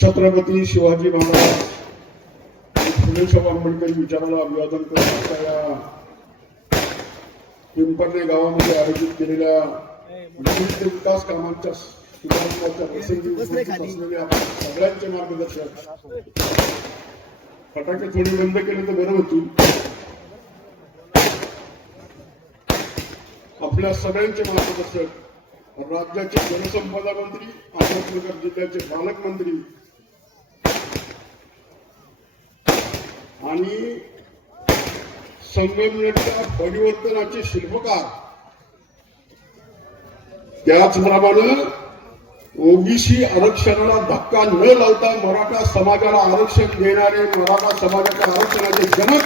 छत्रपती शिवाजी महाराज फुले शाहू आंबेडकर विचाराला अभिवादन करण्याच्या या पिंपरणे गावामध्ये आयोजित केलेल्या विविध विकास कामांच्या शुभारंभाच्या प्रसंगी उपस्थित असलेल्या सगळ्यांचे मार्गदर्शक फटाके थोडी बंद केले तर बरं होतील. आपल्या सगळ्यांचे मार्गदर्शक राज्याचे जलसंपदा मंत्री, अहमदनगर जिल्ह्याचे पालकमंत्री आणि संगमनेरच्या परिवर्तनाचे शिल्पकार, त्याचप्रमाणे ओबीसी आरक्षणाला धक्का न लावता मराठा समाजाला आरक्षण देणारे, मराठा समाजाच्या आरक्षणाचे जनक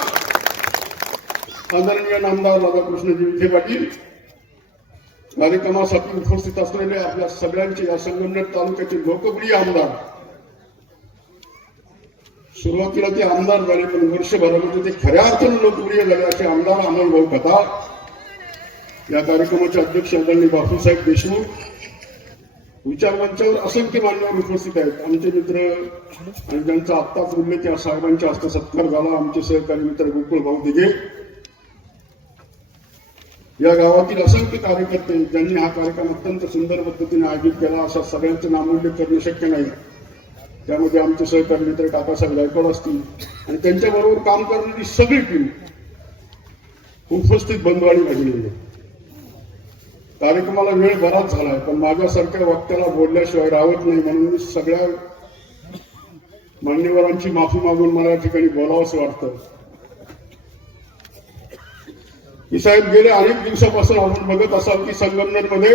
आदरणीय नामदार राधाकृष्णजी विखे पाटील, कार्यक्रमासाठी उपस्थित असलेले आपल्या सगळ्यांचे या संगमनेर तालुक्याचे लोकप्रिय आमदार, सुरुवातीला ते आमदार झाले पण वर्षभरामध्ये ते खऱ्या अर्थाने लोकप्रिय झाले असे आमदार अमोलभाऊ खताळ, या कार्यक्रमाचे अध्यक्ष आदरणीय बापूसाहेब देशमुख, विचारमंचावर असंख्य मान्यवर उपस्थित आहेत. आमचे मित्र आणि ज्यांचा आत्ताच उल्लेख या साहेबांच्या हस्ते सत्कार झाला, आमचे सहकारी मित्र गोकुळ भाऊ दिघे, या गावातील असंख्य कार्यकर्ते ज्यांनी हा कार्यक्रम अत्यंत सुंदर पद्धतीने आयोजित केला, अशा सगळ्यांचे नामोल्लेख करणे शक्य नाही. त्यामध्ये आमचे सहकारी मित्र काकासाहेब गायकवाड असतील आणि त्यांच्याबरोबर काम करणारी सगळी टीम, उपस्थित बंधू आणि भगिनी. कार्यक्रमाला वेळ बराच झालाय पण माझ्यासारख्या वक्त्याला बोलल्याशिवाय राहत नाही, म्हणून मी सगळ्या मान्यवरांची माफी मागून मला या ठिकाणी बोलावंसं वाटतं की साहेब, गेल्या अनेक दिवसापासून आपण बघत असाल की संगमनेरमध्ये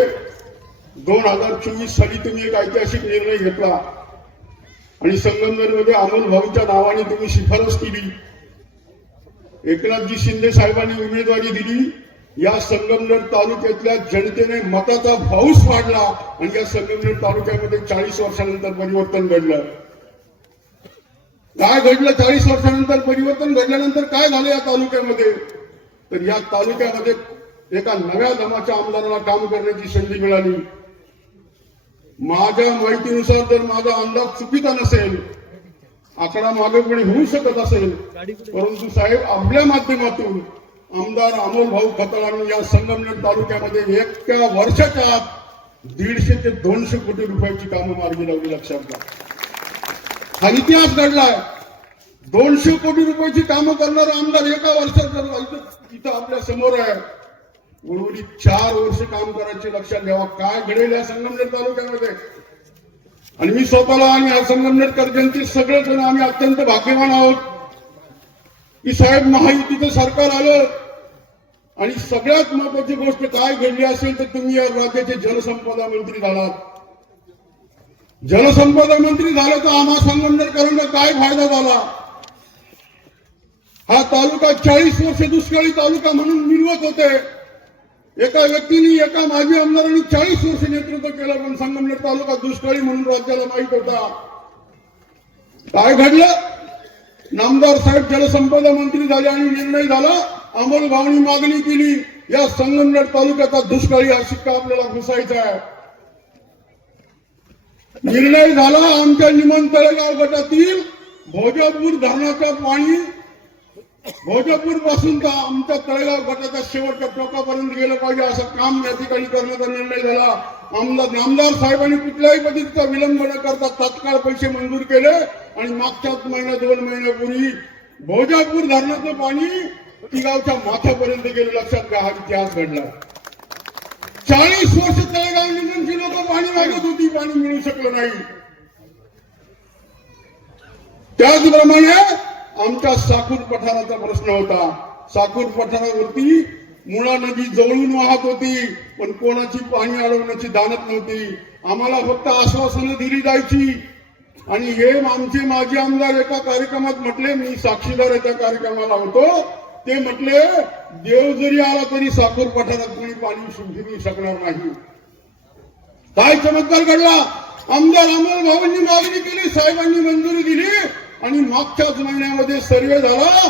2024 साली तुम्ही एक ऐतिहासिक निर्णय घेतला आणि संगमनेरमध्ये अमोल भाऊच्या नावाने तुम्ही शिफारस केली. एकनाथजी शिंदे साहेबांनी उमेदवारी दिली. या संगमनेर तालुक्यातल्या जनतेने मताचा पाऊस वाढला आणि या संगमनेर तालुक्यामध्ये 40 वर्षानंतर परिवर्तन घडलं. काय घडलं? 40 वर्षानंतर परिवर्तन घडल्यानंतर काय झालं या तालुक्यामध्ये? तर या तालुक्यामध्ये एका नव्या दमाच्या आमदाराला काम करण्याची संधी मिळाली. माझ्या माहितीनुसार जर माझा अंदाज चुकीचा नसेल, आकडा मागे पुढे होऊ शकत असेल, परंतु साहेब आपल्या माध्यमातून आमदार अमोल भाऊ खताळांनी या संगमनेर तालुक्यामध्ये एका वर्षाच्या आत 150 ते 200 कोटी रुपयाची कामं मार्गी लावली. लक्षात घ्या, हा इतिहास घडलाय. 200 कोटी रुपयाची कामं करणारा आमदार एका वर्षात इथं आपल्या समोर आहे. उर्वरित 4 वर्ष काम करायचे. लक्षात घ्यावा काय घडेल या संगमनेर तालुक्यामध्ये. आणि मी स्वतःला आणि या संगमनेरकर जनते सगळेजण आम्ही अत्यंत भाग्यवान आहोत की साहेब महायुतीचं सरकार आलं आणि सगळ्यात महत्वाची गोष्ट काय घडली असेल तर तुम्ही या राज्याचे जलसंपदा मंत्री झालात. जलसंपदा मंत्री झाले तर आम्हा संगमनेरकरांना काय फायदा झाला? हा तालुका 40 वर्ष दुष्काळी तालुका म्हणून मिळवत होते. एका व्यक्तीने, एका माजी आमदारांनी 40 वर्ष नेतृत्व केलं पण संगमनेर तालुका दुष्काळी म्हणून राज्याला माहित होता. काय घडलं? नामदार साहेब जलसंपदा मंत्री झाले आणि निर्णय झाला, अमोल भाऊनी मागणी केली या संगमनेर तालुक्याचा दुष्काळी हा शिक्का आपल्याला घुसायचा आहे. निर्णय झाला, आमच्या निमन तळेगाव गटातील भोजापूर धरणाचं पाणी भोजापूर पासून तर आमच्या तळेगाव गटाच्या शेवटच्या टोकापर्यंत गेलं पाहिजे असं काम या ठिकाणी करण्याचा निर्णय झाला. नामदार साहेबांनी कुठल्याही पद्धतीचा विलंब न करता तात्काळ पैसे मंजूर केले आणि मागच्याच महिन्यात 2 महिन्यापूर्वी भोजापूर धरणाचं पाणी तिगावच्या माथ्यापर्यंत गेलं. लक्षात घ्या, हा इतिहास घडला. 40 वर्ष तळेगाव निमनची लोक पाणी मागत होती, पाणी मिळू शकलं नाही. त्याचप्रमाणे आमच्या साकूर पठाराचा प्रश्न होता. साकूर पठारावरती मुळा नदी जवळून वाहत होती पण कोणाची पाणी अडवण्याची दानत नव्हती. आम्हाला फक्त आश्वासनं दिली जायची आणि हे आमचे माजी आमदार एका कार्यक्रमात म्हटले, मी साक्षीदार त्या कार्यक्रमाला होतो, ते म्हटले देव जरी आला तरी साकूर पठारात कोणी पाणी शिरू शकणार नाही. काय चमत्कार घडला? आमदार अमोल भाऊंनी मागणी केली, साहेबांनी मंजुरी दिली आणि मागच्याच महिन्यामध्ये सर्वे झाला.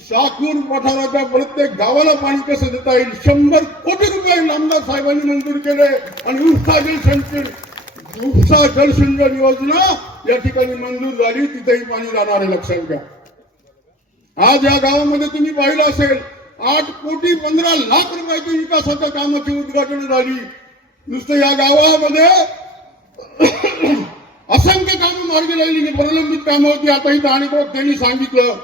साकूर पठाराच्या प्रत्येक गावाला पाणी कसं देता येईल 100 कोटी रुपये आमदार साहेबांनी मंजूर केले आणि उपसा जल उपसा जलसिंचन योजना या ठिकाणी मंजूर झाली, तिथेही पाणी जाणार आहे, लक्षात घ्या. आज या गावामध्ये तुम्ही पाहिलं असेल 8,15,00,000 रुपयाची विकासाच्या कामाची उद्घाटन झाली. नुसतं या गावामध्ये असंख्य कामं मार्गी लागली, प्रलंबित कामं होती. आता इथं आणि त्यांनी सांगितलं,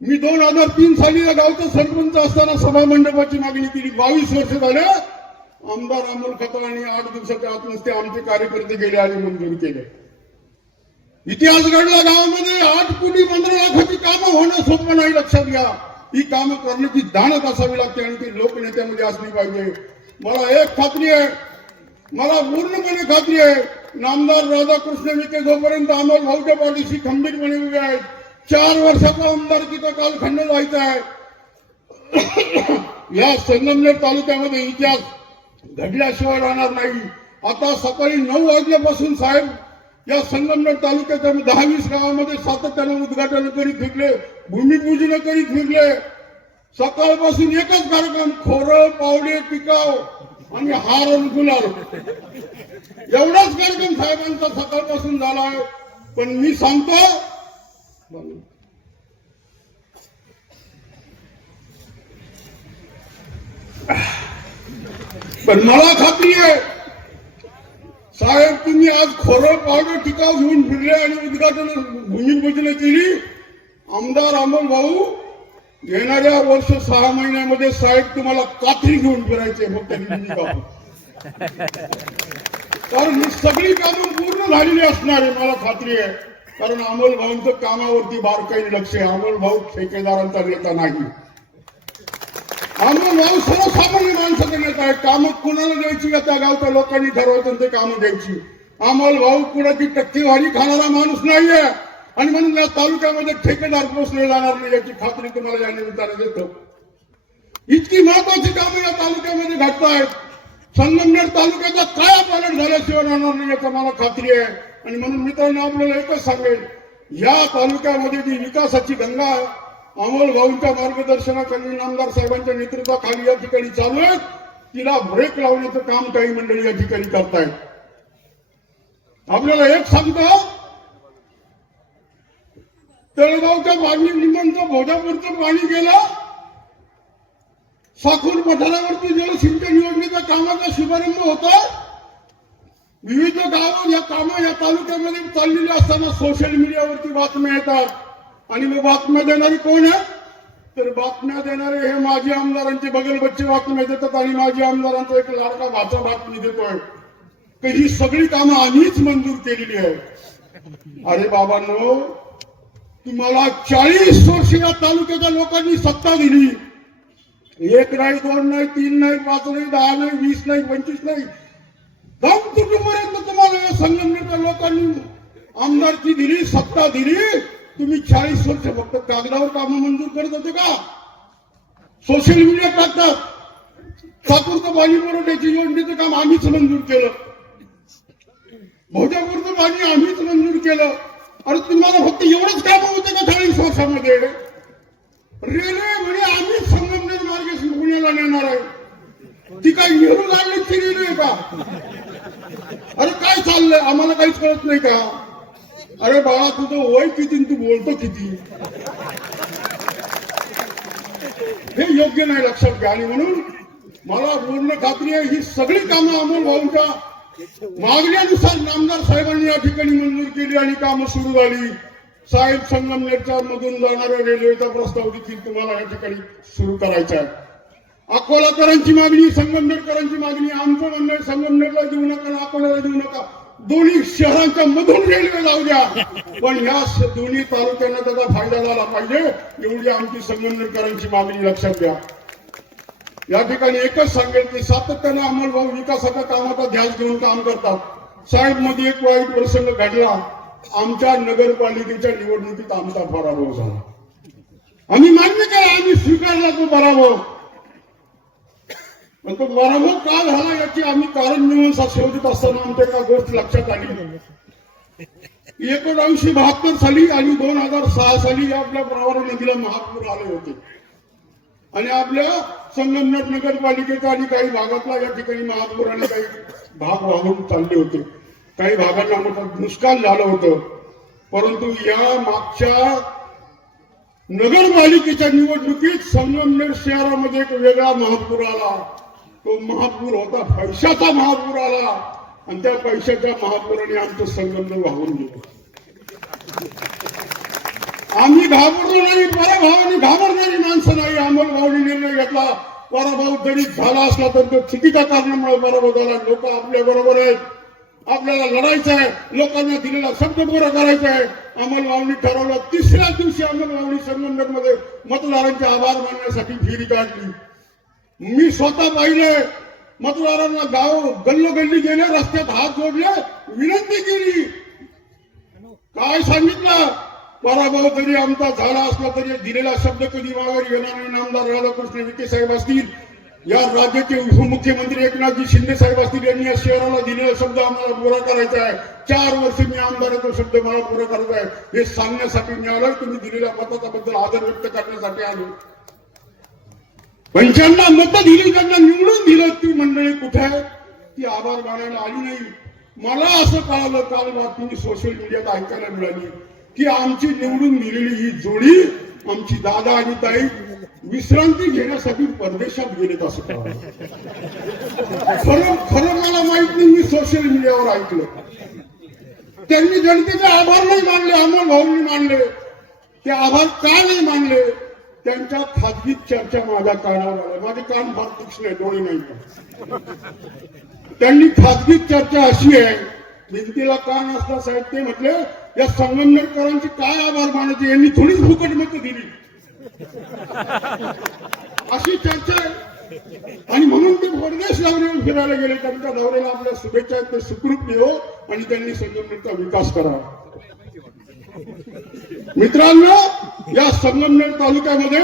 मी 2003 साली या गावचा सरपंच असताना सभा मंडपाची मागणी केली. 22 वर्ष झाले आमदार अमोल खताळांनी 8 दिवसाच्या आत नसते आमचे कार्यकर्ते गेले आणि मंजूर केले. इतिहास घडला गावामध्ये. 8,15,00,000ची कामं होणं सोपं नाही, लक्षात घ्या. ही कामं करण्याची जाणत असावी लागते आणि ती लोकनेत्यामध्ये असली पाहिजे. मला एक खात्री आहे, मला पूर्णपणे खात्री आहे, नामदार राधाकृष्ण विखे जोपर्यंत अमोल भाऊच्या पाठीशी खंबीरपणे उभे आहेत, 4 वर्षाचा आमदारकीचा कालखंड जायचा आहे. या संगमनेर तालुक्यामध्ये इतिहास घडल्याशिवाय राहणार नाही. आता सकाळी 9 वाजल्यापासून साहेब या संगमनेर तालुक्याच्या 10-20 गावामध्ये सातत्याने उद्घाटन करीत फिरले, भूमिपूजन करीत फिरले. सकाळपासून एकच कार्यक्रम, खोरं, पावडे, टिकाव आणि हार आणि गुलाल, एवढाच कार्यक्रम साहेबांचा सकाळपासून झाला आहे. पण मी सांगतो, पण मला खात्री आहे साहेब, तुम्ही आज खोरं, पावडे, टिकाव घेऊन फिरले आणि उद्घाटन भूमिपूजन केली. आमदार अमोल भाऊ येणाऱ्या वर्ष 6 महिन्यामध्ये साहेब तुम्हाला कात्री घेऊन फिरायचे, फक्त कारण ही सगळी कामं पूर्ण झालेली असणार आहे, मला खात्री आहे. कारण अमोल भाऊंचं कामावरती बारकाईने लक्ष आहे. अमोल भाऊ ठेकेदारांचा नेता नाही. अमोल भाऊ सर्वसामान्य माणसाचा नेता आहे. कामं कुणाला द्यायची का त्या गावच्या लोकांनी ठरवायचं ते कामं द्यायची. अमोल भाऊ कुणाची टक्केवारी खाणारा माणूस नाहीये आणि म्हणून या तालुक्यामध्ये ठेकेदार पोचले जाणार नाही याची खात्री तुम्हाला या निमित्ताने देतो. इतकी महत्वाची कामं या तालुक्यामध्ये घडत आहेत. संगमनेर तालुक्याचा काया पालट झाल्याशिवाय राहणार नाही याची मला खात्री आहे. आणि म्हणून मित्रांनो आपल्याला एकच सांगेल, या तालुक्यामध्ये जी विकासाची गंगा अमोल भाऊंच्या मार्गदर्शनाखाली, नामदार साहेबांच्या नेतृत्वाखाली या ठिकाणी चालू आहे, तिला ब्रेक लावण्याचं काम काही मंडळी या ठिकाणी करतायत. आपल्याला एक सांगतो, तळेगावच्या पाणी निमंचं भोजापूरचं पाणी गेलं, साखूर पठारावरती जलसिंचन योजनेच्या कामाचा शुभारंभ होता. विविध गावं या कामं या तालुक्यामध्ये चाललेली असताना सोशल मीडियावरती बातम्या येतात आणि मग बातम्या देणारी कोण आहे? तर बातम्या देणारे हे माजी आमदारांचे बगलबच्चे बातम्या देतात आणि माजी आमदारांचा एक लाडका भाचा बातमी देतोय की ही सगळी कामं आम्हीच मंजूर केलेली आहे. अरे बाबांनो, तुम्हाला 40 वर्ष या तालुक्याच्या लोकांनी सत्ता दिली. 1 नाही, 2 नाही, 3 नाही, 5 नाही, 10 नाही, 20 नाही, 25 नाही, दम तुटूपर्यंत तुम्हाला या संगमनेरच्या लोकांनी आमदारकी दिली, सत्ता दिली. तुम्ही 40 वर्ष फक्त कागदावर कामं मंजूर करत होते का? सोशल मीडिया टाकतात, साखूरचं पाणी पुरवठ्याची योजनेचं काम आम्हीच मंजूर केलं, भोजापूरचं पाणी आम्हीच मंजूर केलं. अरे तुम्हाला फक्त एवढंच काम होते का 40 वर्षामध्ये? रेल्वे म्हणे आम्हीच संगमनेर मार्गे पुण्याला नेणार आहे. ती काय नेहरू गाडीची रेल्वे का? अरे काय चाललंय, आम्हाला काहीच कळत नाही का? अरे बाळा, तुझं वय किती, तू बोलतो किती, हे योग्य नाही, लक्षात घ्या. आणि म्हणून मला पूर्ण खात्री आहे, ही सगळी कामं अमोल भाऊंच्या मागण्यानुसार नामदार साहेबांनी या ठिकाणी मंजूर केली आणि कामं सुरू झाली. साहेब, संगमनेरच्या मधून जाणाऱ्या रेल्वेचा प्रस्ताव देखील तुम्हाला या ठिकाणी सुरू करायचा आहे. अकोलाकरांची मागणी, संगमनेरकरांची मागणी, आमचं म्हणणं आहे संगमनेरला देऊ नका, अकोल्याला देऊ नका, दोन्ही शहरांच्या मधून रेल्वे जाऊ द्या, पण या दोन्ही तालुक्यांना त्याचा फायदा झाला पाहिजे, एवढी आमची संगमनेरकरांची मागणी, लक्षात घ्या. या ठिकाणी एकच सांगेल की सातत्याने अमोल भाऊ विकासाच्या कामाचा ध्यास घेऊन काम करतात. साहेब, मध्ये एक वाईट प्रसंग घडला. आमच्या नगरपालिकेच्या निवडणुकीत आमचा पराभव झाला. आम्ही मान्य केला, आम्ही स्वीकारला तो पराभव. पण तो पराभव का झाला याची आम्ही कारण मीमांसा शोधत असताना आमच्या एका गोष्ट लक्षात आली. 1972 साली आणि 2006 साली आपल्या प्रवरा नदीला महापूर आले होते आणि आपल्या संगमनेर नगरपालिकेचा आणि काही भागातला या ठिकाणी महापुराने काही भाग वाहून चालले होते, काही भागांना मोठं नुकसान झालं होतं. परंतु या मागच्या नगरपालिकेच्या निवडणुकीत संगमनेर शहरामध्ये एक वेगळा महापूर आला. तो महापूर होता पैशाचा महापूर आला आणि त्या पैशाच्या महापुराने आमचं संगमनेर वाहून गेलं. आम्ही घाबरलो नाही, पराभवाने घाबरणारी माणसं नाही. अंमलभावाने निर्णय घेतला. पराभव जरी झाला असला तर तो चुकीच्या कारणामुळे पराभव झाला. लोक आपल्या बरोबर आहेत, आपल्याला लढायचं आहे, लोकांना दिलेला शब्द पुरा करायचा आहे. अंमलभावाने ठरवलं. तिसऱ्या दिवशी अंमलभावाने संगमनेर मध्ये मतदारांचे आभार मानण्यासाठी फेरी काढली. मी स्वतः पाहिले. मतदारांना गाव गल्लोगल्ली गेले, रस्त्यात हात जोडले, विनंती केली. काय सांगितलं? पराभव जरी आमचा झाला असला तरी दिलेला शब्द कधी माघारी घेणार नाही. आमदार राधाकृष्ण विखे साहेब असतील, या राज्याचे उपमुख्यमंत्री एकनाथजी शिंदे साहेब असतील, यांनी या शहराला दिलेला शब्द आम्हाला पुरा करायचा आहे. 4 वर्ष मी आमदाराचा शब्द मला पुरा करायचा आहे हे सांगण्यासाठी मी आलोय. तुम्ही दिलेल्या मताचा बद्दल आदर व्यक्त करण्यासाठी आलो. पण ज्यांना मतं दिली, ज्यांना निवडून दिलं, ती मंडळी कुठे आहे? ती आभार मानायला आली नाही. मला असं कळालं काल बातमी सोशल मीडियात ऐकायला मिळाली की आमची निवडून दिलेली ही जोडी, आमची दादा आणि ताई विश्रांती घेण्यासाठी परदेशात गेलेत असं कळालं. खरं मला माहित नाही. मी सोशल मीडियावर ऐकलं. त्यांनी जनतेचे आभार नाही मानले, अंमलभावांनी मानले. ते आभार का नाही मानले? त्यांच्या खाजगीत चर्चा माझ्या कानावर आल्या. माझे कान फार तीक्ष्ण आहे, डोळे नाही. त्यांनी खाजगीत चर्चा अशी आहे, भिंतीला कान असला साहेब ते म्हटले या संगमनेरकरांचे काय आभार मानायचे, यांनी थोडीच फुकट मतं दिली अशी चर्चा आहे. आणि म्हणून ते परदेश दौऱ्यावर फिरायला गेले. त्यांच्या दौऱ्याला आपल्या शुभेच्छा आहेत, ते सुखरूप येवो आणि त्यांनी संगमनेरचा विकास करावा. मित्रांनो, या संगमनेर तालुक्यामध्ये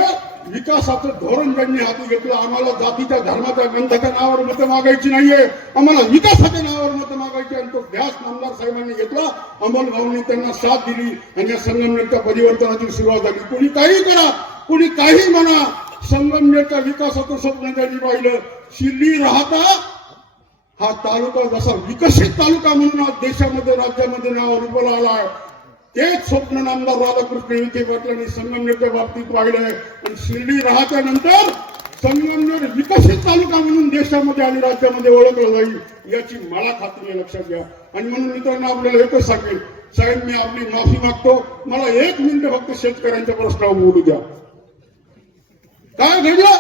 विकासाचं धोरण ज्यांनी हाती घेतलं, आम्हाला जातीच्या धर्माच्या गंधाच्या नावावर मतं मागायची नाहीये, आम्हाला विकासाच्या नावावर मतं मागायची. आणि तो ध्यास नामदार साहेबांनी घेतला. अंमलभावांनी त्यांना साथ दिली आणि या संगमनेरच्या परिवर्तनाची सुरुवात झाली. कोणी काही करा, कोणी काही म्हणा, संगमनेरच्या विकासाचं स्वप्न त्यांनी पाहिलं. शिर्डी राहता हा तालुका जसा विकसित तालुका म्हणून आज देशामध्ये राज्यामध्ये नाव रूपाला आलाय, तेच स्वप्न नामदार राधाकृष्ण विखे पाटलांनी संगमनेरच्या बाबतीत पाहिलंय. आणि शिर्डी राहत्यानंतर संगमनेर विकसित तालुका म्हणून देशामध्ये आणि राज्यामध्ये ओळखलं जाईल याची मला खात्री आहे, लक्षात घ्या. आणि म्हणून मित्रांनो आपल्याला एकच सांगेल, साहेब मी आपली माफी मागतो. मला 1 मिनिट फक्त शेतकऱ्यांच्या प्रश्नावर बोलू द्या. काय घडलं?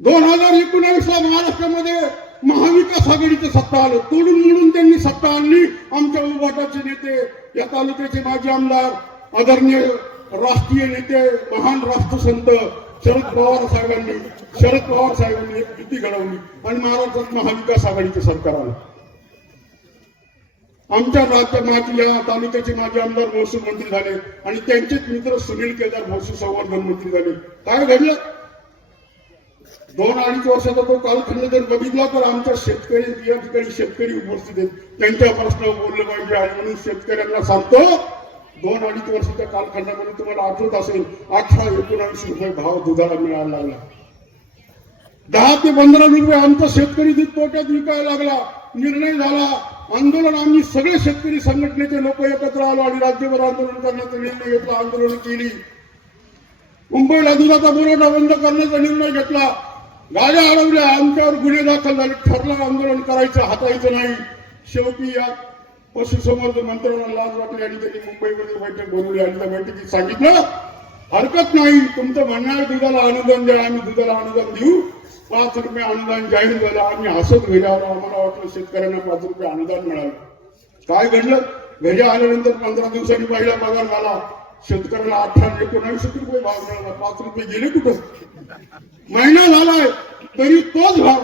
2019ला महाराष्ट्रामध्ये महाविकास आघाडीचं सत्ता आलं. तोडून मोडून त्यांनी सत्ता आणली. आमच्या उभाटाचे नेते, या तालुक्याचे माजी आमदार, आदरणीय राष्ट्रीय नेते, महान राष्ट्रसंत शरद पवार साहेबांनी एक युती घडवली आणि महाराष्ट्रात महाविकास आघाडीचं सरकार आलं. आमच्या या तालुक्याचे माजी आमदार महसूल मंत्री झाले आणि त्यांचेच मित्र सुनील केदार महसूल संवर्धन मंत्री झाले. काय घडलं? 2-2.5 वर्षाचा तो कालखंड जर बघितला तर आमच्या शेतकरी या ठिकाणी शेतकरी उपस्थित आहेत, त्यांच्या प्रश्नावर बोललं पाहिजे. आणि म्हणून शेतकऱ्यांना सांगतो, 2-2.5 वर्षाच्या कालखंडामध्ये तुम्हाला आठवत असेल 18-19 रुपये भाव दुधाला मिळायला लागला. 10 ते 15 रुपये आमचा शेतकरी दूध तोट्यात विकायला लागला. निर्णय झाला, आंदोलन, आम्ही सगळे शेतकरी संघटनेचे लोक एकत्र आलो आणि राज्यभर आंदोलन करण्याचा निर्णय घेतला. आंदोलन केली. मुंबईला दुधाचा पुरवठा बंद करण्याचा निर्णय घेतला. गाड्या अडवल्या, आमच्यावर गुन्हे दाखल झाले. ठरलं आंदोलन करायचं, हातायचं नाही. शेवटी या पशुसंवर्धन मंत्र्यांना लाज वाटली आणि त्यांनी मुंबईमध्ये बैठक बोलवली आणि त्या बैठकीत सांगितलं, हरकत नाही, तुमचं म्हणणं आहे दुधाला अनुदान द्या, आम्ही दुधाला अनुदान देऊ. 5 रुपये अनुदान जाहीर झालं. आम्ही हसत घरी आलो. आम्हाला वाटलं शेतकऱ्यांना 5 रुपये अनुदान मिळालं. काय घडलं? घरी आल्यानंतर 15 दिवसांनी पहिला पगार झाला. शेतकऱ्याला 18-19 रुपये भाव मिळाला. 5 रुपये गेले कुठं? महिना झालाय तरी तोच भाव.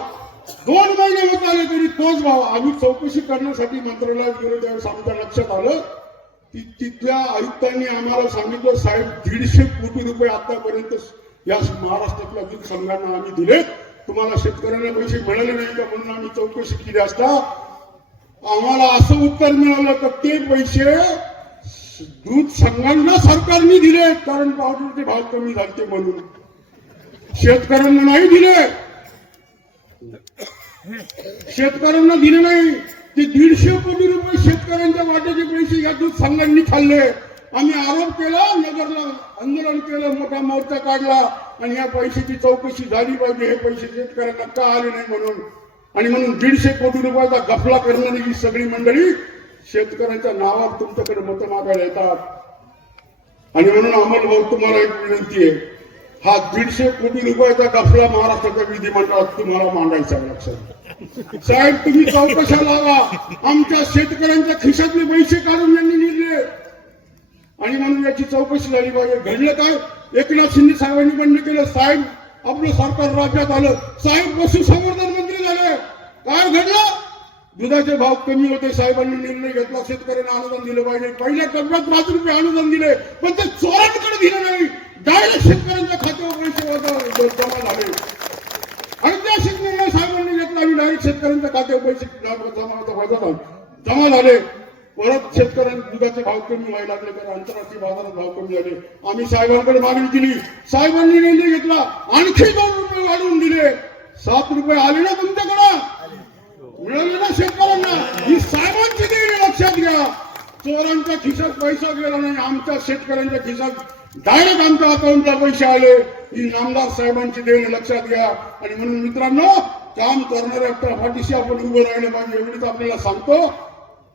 2 महिने होत आले तरी तोच भाव. आम्ही चौकशी करण्यासाठी मंत्रालयात गेलो. त्यावेळेस आमच्या लक्षात आलं की तिथल्या आयुक्तांनी आम्हाला सांगितलं, साहेब 150 कोटी रुपये आतापर्यंत या महाराष्ट्रातल्या दूध संघांना आम्ही दिले, तुम्हाला शेतकऱ्यांना पैसे मिळाले नाही का? म्हणून आम्ही चौकशी केली असता आम्हाला असं उत्तर मिळालं की ते पैसे दूध संघांना सरकारने दिले, कारण पावडरचे भाव कमी झाले म्हणून. शेतकऱ्यांना नाही दिले, शेतकऱ्यांना दिले नाही. ते 150 कोटी रुपये शेतकऱ्यांच्या वाट्याचे पैसे या दूध संघांनी खाल्ले. आम्ही आरोप केला, नगरला आंदोलन केलं, मोठा मोर्चा काढला आणि या पैशाची चौकशी झाली पाहिजे, हे पैसे शेतकऱ्यांना का आले नाही म्हणून. आणि म्हणून 150 कोटी रुपयाचा गफला करणारी ही सगळी मंडळी शेतकऱ्यांच्या नावावर तुमच्याकडे मतं मागायला येतात. आणि म्हणून आम्हाला भाऊ तुम्हाला एक विनंती आहे, हा 150 कोटी रुपयाचा गफला महाराष्ट्राच्या विधिमंडळात तुम्हाला मांडायचा आहे. लक्षात साहेब, तुम्ही चौकशा लावा. आमच्या शेतकऱ्यांच्या खिशातले पैसे काढून यांनी निघले आणि म्हणून याची चौकशी झाली पाहिजे. घडलं काय? एकनाथ शिंदे साहेबांनी बंद केलं. साहेब, आपलं सरकार राज्यात आलं. साहेब, पशुसंवर्धन मंत्री झाले. काय घडलं? दुधाचे भाव कमी होते. साहेबांनी निर्णय घेतला, शेतकऱ्यांना अनुदान दिलं पाहिजे. पहिल्या टप्प्यात 5 रुपये अनुदान दिले, पण ते चोरांकडे दिलं नाही. डायरेक्ट शेतकऱ्यांच्या खात्यावर पैसे जमा झाले आणि त्या निर्णय साहेबांनी घेतला आणि डायरेक्ट शेतकऱ्यांच्या खात्यावर पैसे जमा झाले. परत शेतकऱ्यांना दुधाचे भाव कमी व्हायला लागले, तर आंतरराष्ट्रीय बाजारात भाव कमी झाले. आम्ही साहेबांकडे मागणी केली, साहेबांनी निर्णय घेतला, आणखी 2 रुपये वाढवून दिले. 7 रुपये आले ना तुमच्याकडं, मिळाले ना शेतकऱ्यांना. ही साहेबांची देणी लक्षात घ्या. चोरांच्या खिशात पैसा गेला नाही, आमच्या शेतकऱ्यांच्या खिशात डायरेक्ट आमच्या अकाउंटला पैसे आले. ही नामदार साहेबांची देणी लक्षात घ्या. आणि म्हणून मित्रांनो, काम करणाऱ्या पाठीशी आपण उभं राहिलं पाहिजे, एवढीच आपल्याला सांगतो.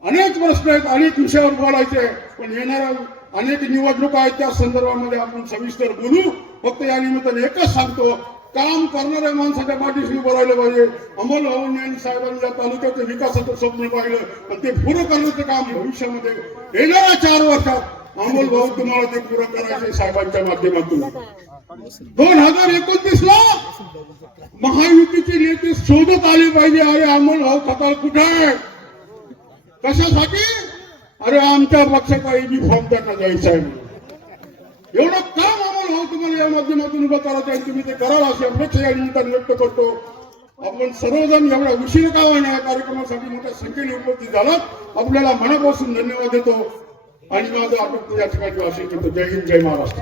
अनेक प्रश्न आहेत, अनेक विषयावर बोलायचे, पण येणाऱ्या अनेक निवडणुका आहेत, त्या संदर्भामध्ये आपण सविस्तर बोलू. फक्त या निमित्ताने एकच सांगतो, काम करणाऱ्या माणसाच्या पाठीशी उभं राहिलं पाहिजे. अमोल भाऊंनी आणि साहेबांनी या तालुक्याचं विकासाचं स्वप्न पाहिलं, पण ते पुरं करण्याचं काम भविष्यामध्ये येणाऱ्या 4 वर्षात अमोल भाऊ तुम्हाला ते पुरं करायचे साहेबांच्या माध्यमातून. 2029ला महायुतीचे नेते शोधत आले पाहिजे. अरे अमोल भाऊ खताळ कुठे आहे? कशासाठी? अरे आमच्या पक्षाचा एबी फॉर्म त्यांना द्यायचा आहे. एवढं काम आम्हाला तुम्हाला या माध्यमातून उभं करायचं आहे, तुम्ही ते कराल अशी अपेक्षा या निमित्ताने व्यक्त करतो. आपण सर्वजण एवढ्या उशीर का होईना या कार्यक्रमासाठी मोठ्या संख्येने उपस्थित झालात, आपल्याला मनापासून धन्यवाद देतो आणि माझं आपण या ठिकाणी असेल करतो. जय हिंद, जय महाराष्ट्र.